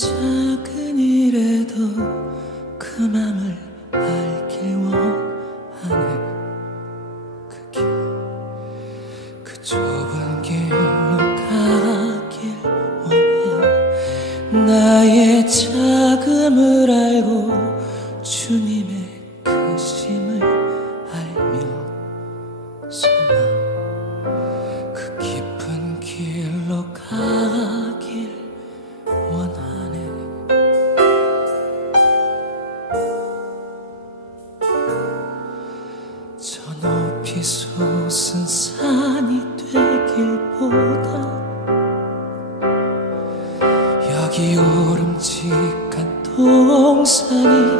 작은 일에도 그 맘을 알길 원하네. 그 길, 그 좁은 길로 가길 원해. 나의 작음을 알고 높이 솟은 산이 되길보다 여기 오름직한 동산이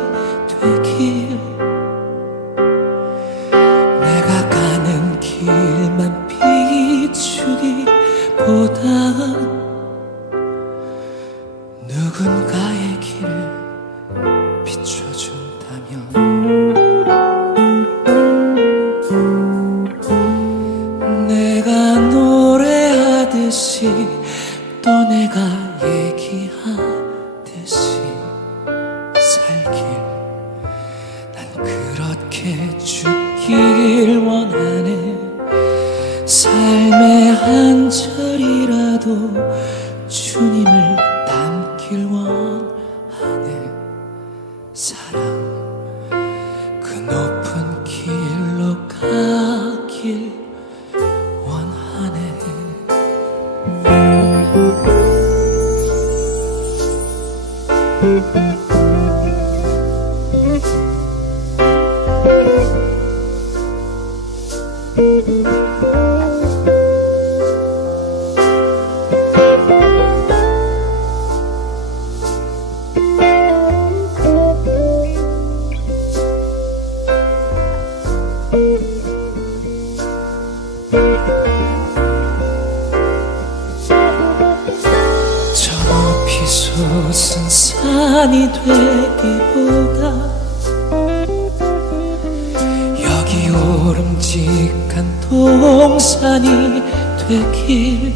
되길. 내가 가는 길만 비추기보다 누군가 죽길 원하네. 삶의 한 절이라도 주님을 담길 원하네. 사랑 그 높은 길로 가길 원하네 저 높이 솟은 산이 되기보다 여기 오름 직한 동산이 되길.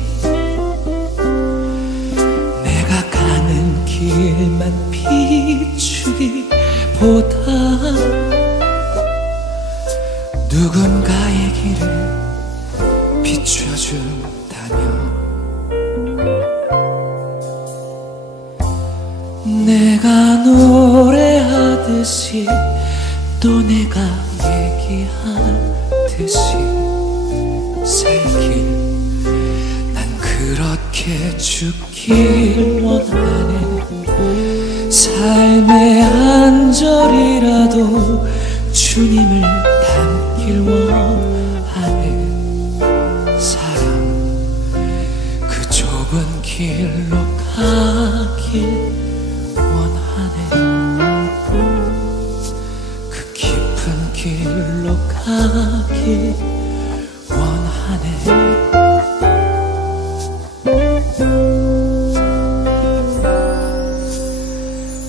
내가 가는 길만 비추기보다 누군가의 길을 비춰준다면 내가 노래하듯이 또 내가 얘기하 듯이 살길. 난 그렇게 죽길 원하네. 삶의 한 절이라도 주님을 담길 원하네. 사랑 그 좁은 길로 가길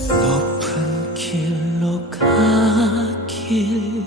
높은 길로 가길